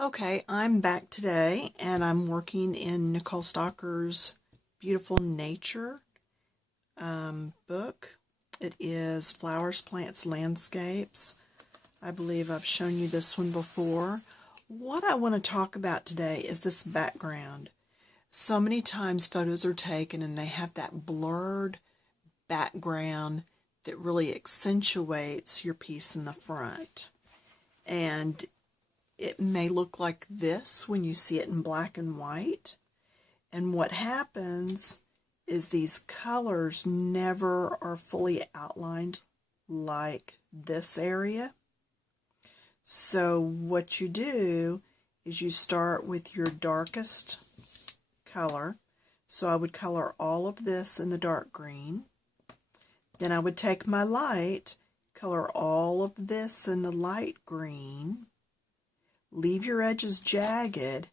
Okay, I'm back today and I'm working in Nicole Stalker's Beautiful Nature book. It is Flowers, Plants, Landscapes. I believe I've shown you this one before. What I want to talk about today is this background. So many times photos are taken and they have that blurred background that really accentuates your piece in the front. And it may look like this when you see it in black and white. And what happens is these colors never are fully outlined like this area. So what you do is you start with your darkest color. So I would color all of this in the dark green. Then I would take my light, color all of this in the light green. Leave your edges jagged,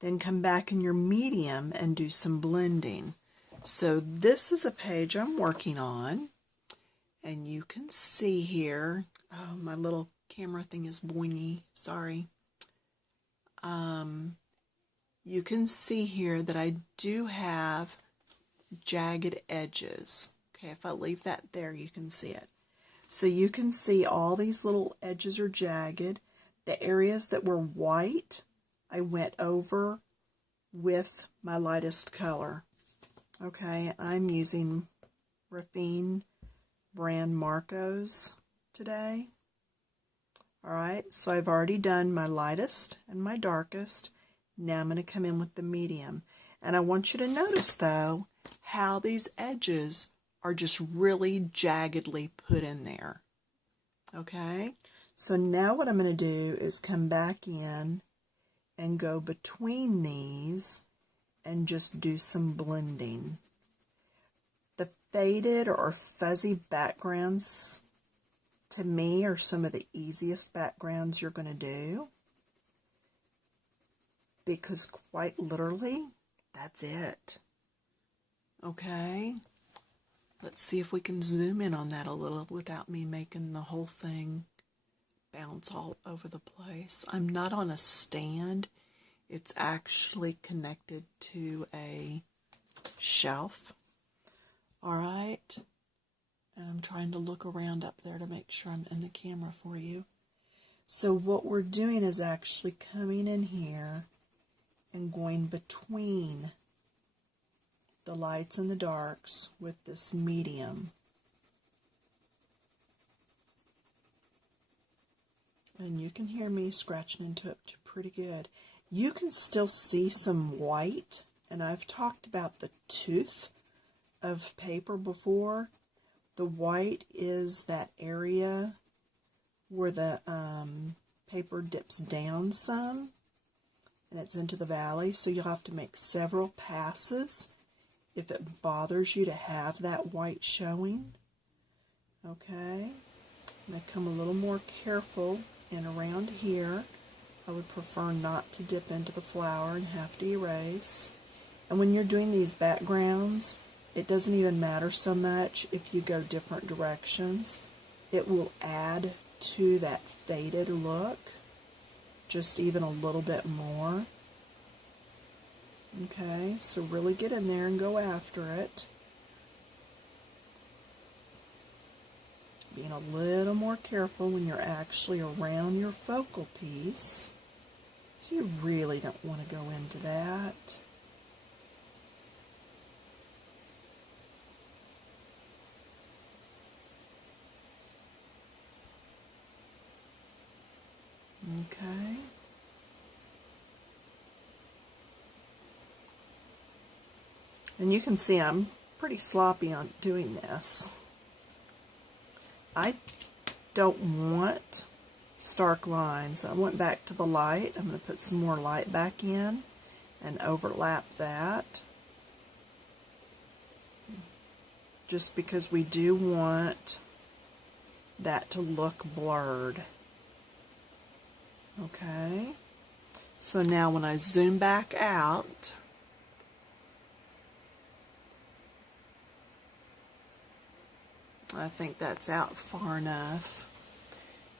then come back in your medium and do some blending. So this is a page I'm working on, and you can see here, oh, my little camera thing is boingy, sorry. You can see here that I do have jagged edges. Okay, if I leave that there, you can see it. So you can see all these little edges are jagged. The areas that were white, I went over with my lightest color. Okay, I'm using Raffine brand Marcos today. Alright, so I've already done my lightest and my darkest. Now I'm going to come in with the medium. And I want you to notice, though, how these edges are just really jaggedly put in there. Okay? So now what I'm going to do is come back in and go between these and just do some blending. The faded or fuzzy backgrounds, to me, are some of the easiest backgrounds you're going to do, because quite literally, that's it. Okay? Let's see if we can zoom in on that a little without me making the whole thing bounce all over the place. I'm not on a stand. It's actually connected to a shelf. Alright. And I'm trying to look around up there to make sure I'm in the camera for you. So what we're doing is actually coming in here and going between the lights and the darks with this medium. And you can hear me scratching into it pretty good. You can still see some white, and I've talked about the tooth of paper before. The white is that area where the paper dips down some, and it's into the valley, so you'll have to make several passes if it bothers you to have that white showing. Okay, I'm going to come a little more careful and around here. I would prefer not to dip into the flower and have to erase. And when you're doing these backgrounds, it doesn't even matter so much if you go different directions. It will add to that faded look just even a little bit more. Okay, so really get in there and go after it. Being a little more careful when you're actually around your focal piece. So you really don't want to go into that. Okay. And you can see I'm pretty sloppy on doing this. I don't want stark lines. I went back to the light. I'm going to put some more light back in and overlap that. Just because we do want that to look blurred. Okay. So now when I zoom back out, I think that's out far enough.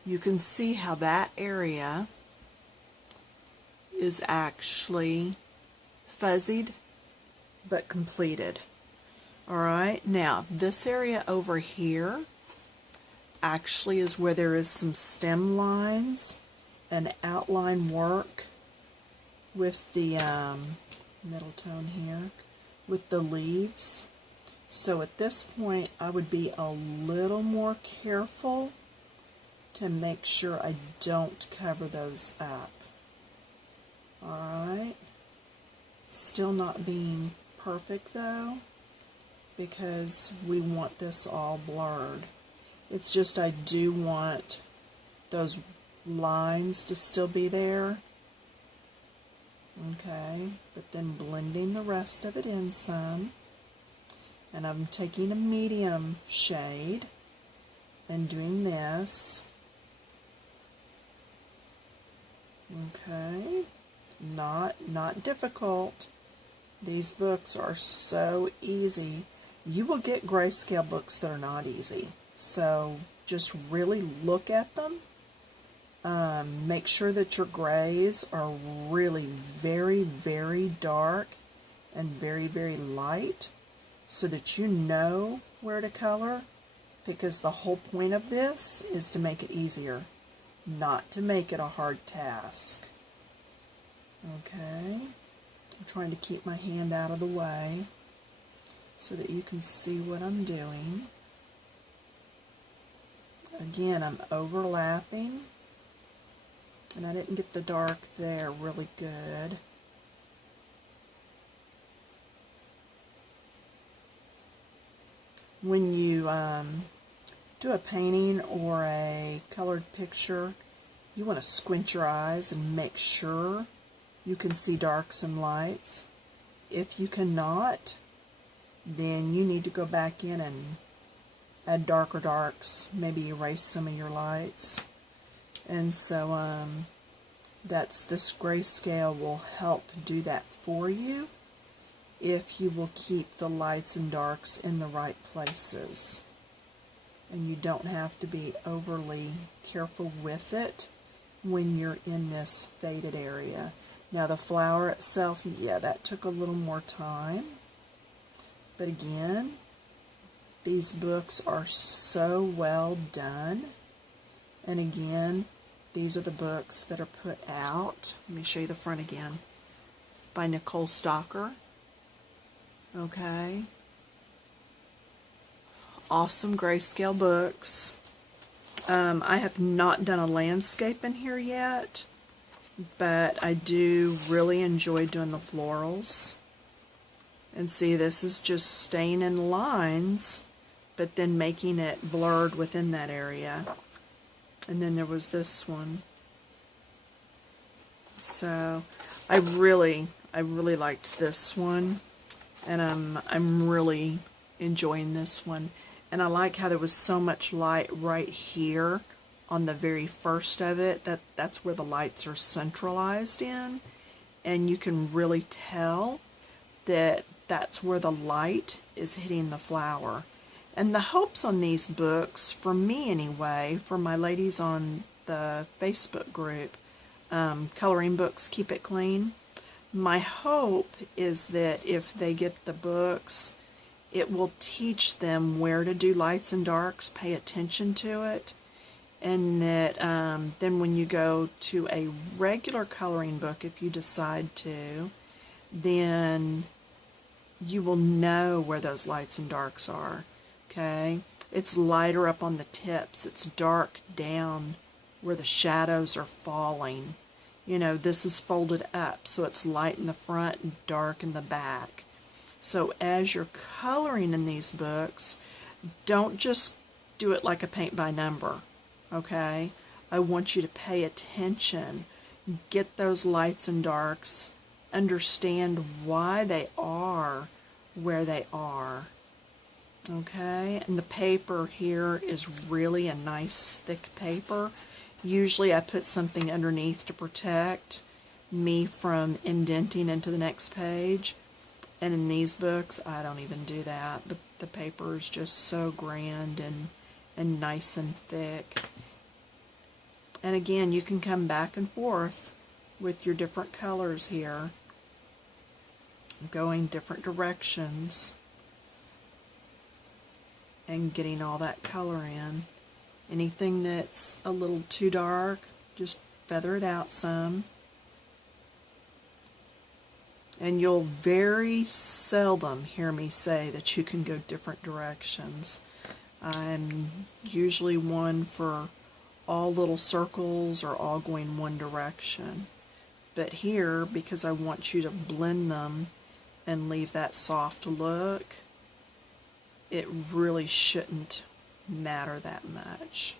You can see how that area is actually fuzzied but completed. Alright, now this area over here actually is where there is some stem lines and outline work with the middle tone here, with the leaves. So at this point I would be a little more careful to make sure I don't cover those up. Alright, still not being perfect though, because we want this all blurred. It's just I do want those lines to still be there. Okay, but then blending the rest of it in some. And I'm taking a medium shade and doing this. Okay, not difficult. These books are so easy. You will get grayscale books that are not easy. So just really look at them. Make sure that your grays are really very, very dark and very, very light so that you know where to color, because the whole point of this is to make it easier, not to make it a hard task. Okay, I'm trying to keep my hand out of the way so that you can see what I'm doing. Again, I'm overlapping, and I didn't get the dark there really good. When you do a painting or a colored picture, you want to squint your eyes and make sure you can see darks and lights. If you cannot, then you need to go back in and add darker darks, maybe erase some of your lights. And so this grayscale will help do that for you if you will keep the lights and darks in the right places. And you don't have to be overly careful with it when you're in this faded area. Now the flower itself, yeah, that took a little more time. But again, these books are so well done. And again, these are the books that are put out. Let me show you the front again. By Nicole Stocker. Okay. Awesome grayscale books. I have not done a landscape in here yet, but I do really enjoy doing the florals. And see, this is just staying in lines, but then making it blurred within that area. And then there was this one. So I really liked this one, and I'm really enjoying this one. And I like how there was so much light right here on the very first of it. That's where the lights are centralized in, and you can really tell that that's where the light is hitting the flower. And the hopes on these books, for me anyway, for my ladies on the Facebook group, Coloring Books Keep It Clean, my hope is that if they get the books, it will teach them where to do lights and darks, pay attention to it, and that then when you go to a regular coloring book, if you decide to, then you will know where those lights and darks are. Okay, it's lighter up on the tips, it's dark down where the shadows are falling. You know, this is folded up, so it's light in the front and dark in the back. So as you're coloring in these books, don't just do it like a paint by number, okay? I want you to pay attention, get those lights and darks, understand why they are where they are, okay? And the paper here is really a nice thick paper. Usually I put something underneath to protect me from indenting into the next page. And in these books, I don't even do that. The paper is just so grand and nice and thick. And again, you can come back and forth with your different colors here, going different directions and getting all that color in. Anything that's a little too dark, just feather it out some. And you'll very seldom hear me say that you can go different directions. I'm usually one for all little circles or all going one direction. But here, because I want you to blend them and leave that soft look, it really shouldn't matter that much.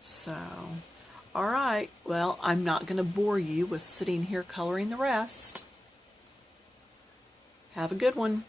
So, alright, well, I'm not going to bore you with sitting here coloring the rest. Have a good one.